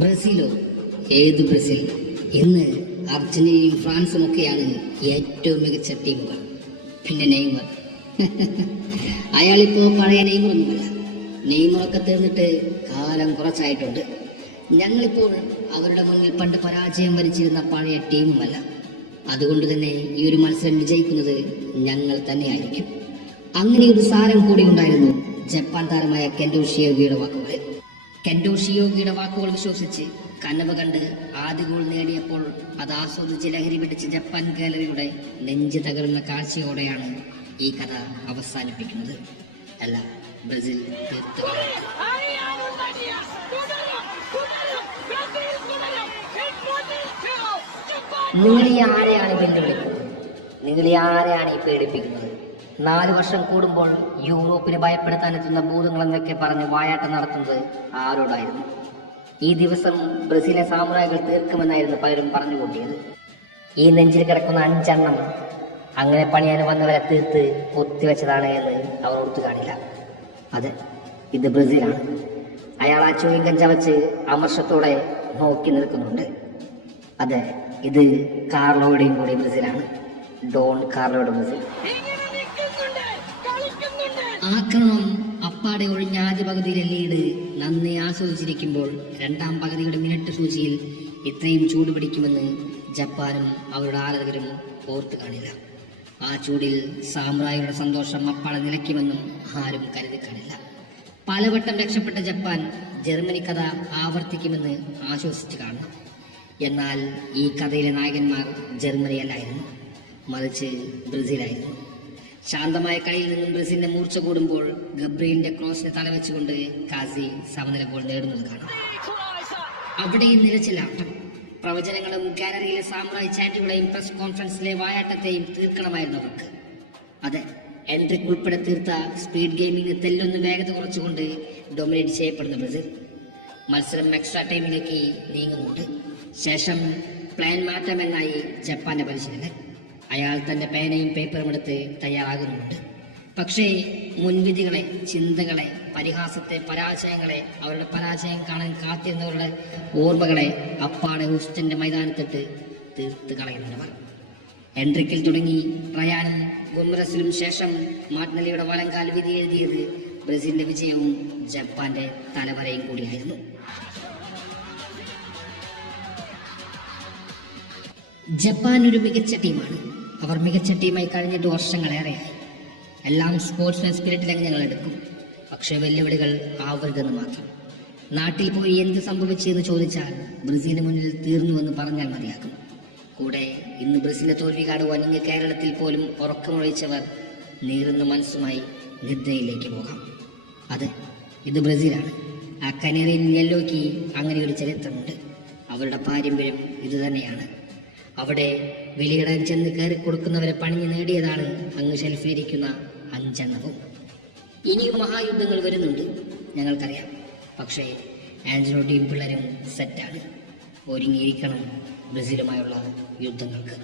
ബ്രസീലോ? ഏത് ബ്രസീൽ? ഇന്ന് അർജന്റീനയും ഫ്രാൻസും ഒക്കെയാണ് ഏറ്റവും മികച്ച ടീമുകൾ. പിന്നെ നെയ്മർ അയാളിപ്പോ പഴയ നെയ്മറൊന്നുമല്ല. നെയ്മറൊക്കെ തീർന്നിട്ട് കാലം കുറച്ചായിട്ടുണ്ട്. ഞങ്ങളിപ്പോൾ അവരുടെ മുന്നിൽ പണ്ട് പരാജയം വരിച്ചിരുന്ന പഴയ ടീമുമല്ല. അതുകൊണ്ട് തന്നെ ഈ ഒരു മത്സരം വിജയിക്കുന്നത് ഞങ്ങൾ തന്നെയായിരിക്കും. അങ്ങനെ ഒരു സാരം കൂടി ഉണ്ടായിരുന്നു ജപ്പാൻ താരമായ കെന്റോ ഷിയോഗിയുടെ വാക്കുകൾ. കെന്റോ ഷിയോഗിയുടെ വാക്കുകൾ വിശ്വസിച്ച് കനവ് കണ്ട് ആദ്യ ഗോൾ നേടിയപ്പോൾ അത് ആസ്വദിച്ച് ലഹരി പിടിച്ച ജപ്പാൻ ഗാലറിയുടെ നെഞ്ച് തകരുന്ന കാഴ്ചയോടെയാണ് ഈ കഥ അവസാനിപ്പിക്കുന്നത്. അല്ല, ബ്രസീൽ തീർത്ത് നിങ്ങൾ ഈ ആരെയാണ് വെല്ലുവിളിക്കുന്നത്? നിങ്ങൾ ഈ ആരെയാണ് ഈ പേടിപ്പിക്കുന്നത്? 4 വർഷം കൂടുമ്പോൾ യൂറോപ്പിനെ ഭയപ്പെടുത്താനെത്തുന്ന ഭൂതങ്ങളെന്നൊക്കെ പറഞ്ഞ് വായാട്ടം നടത്തുന്നത് ആരോടായിരുന്നു? ഈ ദിവസം ബ്രസീലിലെ സാമുറായികൾ തീർക്കുമെന്നായിരുന്നു പലരും പറഞ്ഞുകൂട്ടിയത്. ഈ നെഞ്ചിൽ കിടക്കുന്ന 5 എണ്ണം അങ്ങനെ പണിയാൻ വന്നവരെ തീർത്ത് ഒത്തിവെച്ചതാണ് എന്ന് അവർ ഓർത്തു കാണില്ല. അതെ, ഇത് ബ്രസീലാണ്. അയാൾ ആ ചുയിങ്കം ചവച്ച് അമർഷത്തോടെ നോക്കി നിൽക്കുന്നുണ്ട്. അതെ, ഇത് കാർലോയുടെയും കൂടി ബ്രസീലാണ്. Don കാർലോയുടെ Brazil. ആക്രമണം അപ്പാടെ ഒഴിഞ്ഞ ആദ്യ പകുതിയിലെ ലീഡ് നന്നെ ആസ്വദിച്ചിരിക്കുമ്പോൾ രണ്ടാം പകുതിയുടെ മിനിറ്റ് സൂചിയിൽ ഇത്രയും ചൂട് പിടിക്കുമെന്ന് ജപ്പാനും അവരുടെ ആരാധകരും ഓർത്തു കാണില്ല. ആ ചൂടിൽ സാമ്രായിയുടെ സന്തോഷം അപ്പാടെ നിലയ്ക്കുമെന്നും ആരും കരുതി കാണില്ല. പലവട്ടം രക്ഷപ്പെട്ട ജപ്പാൻ ജർമ്മനി കഥ ആവർത്തിക്കുമെന്ന് ആശ്വസിച്ച് കാണണം. എന്നാൽ ഈ കഥയിലെ നായകന്മാർ ജർമ്മനിയല്ലായിരുന്നു, മറിച്ച് ബ്രസീലായിരുന്നു. ശാന്തമായ കളിയിൽ നിന്നും ബ്രസീലിന്റെ മൂർച്ച കൂടുമ്പോൾ ഗബ്രിയലിന്റെ ക്രോസിനെ തലവെച്ചുകൊണ്ട് കാസി സമനില ഗോൾ നേടുന്നത് കാണാം. അവിടെയും നിലച്ചിലാട്ടം. പ്രവചനങ്ങളും ഗാലറിയിലെ സാമ്രായി ചാറ്റുകളെയും പ്രസ് കോൺഫറൻസിലെ വായാട്ടത്തെയും തീർക്കണമായിരുന്നു അവർക്ക്. അതെ, എൻട്രിക് ഉൾപ്പെടെ തീർത്ത സ്പീഡ് ഗെയിമിംഗ് തെല്ലൊന്ന് വേഗത കുറച്ചുകൊണ്ട് ഡൊമിനേറ്റ് ചെയ്യപ്പെടുന്ന ബ്രസീൽ മത്സരം എക്സ്ട്രാ ടൈമിലേക്ക് നീങ്ങുന്നുണ്ട്. ശേഷം പ്ലാൻ മാറ്റാമെന്നായി ജപ്പാന്റെ പരിശീലകൻ. അയാൾ തന്റെ പേനയും പേപ്പറും എടുത്ത് തയ്യാറാകുന്നുണ്ട്. പക്ഷേ മുൻവിധികളെ, ചിന്തകളെ, പരിഹാസത്തെ, പരാജയങ്ങളെ, അവരുടെ പരാജയം കാണാൻ കാത്തിരുന്നവരുടെ ഓർമ്മകളെ അപ്പാടെ ഹൂസ്റ്റന്റെ മൈതാനത്തിട്ട് തീർത്ത് കളയുന്നവർ. എൻട്രിക്കിൽ തുടങ്ങി റയാനും ഗുമറസിലും ശേഷം മാർട്ടിനെല്ലിയുടെ വലങ്കാൽ വിധി എഴുതിയത് ബ്രസീലിന്റെ വിജയവും ജപ്പാന്റെ തലവരയും കൂടിയായിരുന്നു. ജപ്പാൻ ഒരു മികച്ച ടീമാണ്. അവർ മികച്ച ടീമായി കഴിഞ്ഞിട്ട് വർഷങ്ങളേറെയായി. എല്ലാം സ്പോർട്സ്മാൻ സ്പിരിറ്റിലേക്ക് ഞങ്ങൾ എടുക്കും. പക്ഷേ വെല്ലുവിളികൾ ആവരുതെന്ന് മാത്രം. നാട്ടിൽ പോയി എന്ത് സംഭവിച്ചെന്ന് ചോദിച്ചാൽ ബ്രസീലിന് മുന്നിൽ തീർന്നുവെന്ന് പറഞ്ഞാൽ മതിയാകും. കൂടെ ഇന്ന് ബ്രസീലിന്റെ തോൽവി കാണുവാൻ ഇങ്ങ് കേരളത്തിൽ പോലും ഉറക്കമൊഴിച്ചവർ നീറുന്ന മനസ്സുമായി നിദ്രയിലേക്ക് പോകാം. അതെ, ഇത് ബ്രസീലാണ്. ആ കനേറിയൻ യെല്ലോയ്ക്ക് അങ്ങനെ ഒരു ചരിത്രമുണ്ട്. അവരുടെ പാരമ്പര്യം ഇതുതന്നെയാണ്. അവിടെ വിലയിടാൻ ചെന്ന് കയറി കൊടുക്കുന്നവരെ പണിഞ്ഞു നേടിയതാണ് അങ്ങ് ഷെൽഫിലിരിക്കുന്ന 5 എണ്ണവും. ഇനിയും മഹായുദ്ധങ്ങൾ വരുന്നുണ്ട്, ഞങ്ങൾക്കറിയാം. പക്ഷേ ആഞ്ചലോട്ടിയും പിള്ളേരും സെറ്റാണ്. ഒരുങ്ങിയിരിക്കണം ബ്രസീലുമായുള്ള യുദ്ധങ്ങൾക്ക്.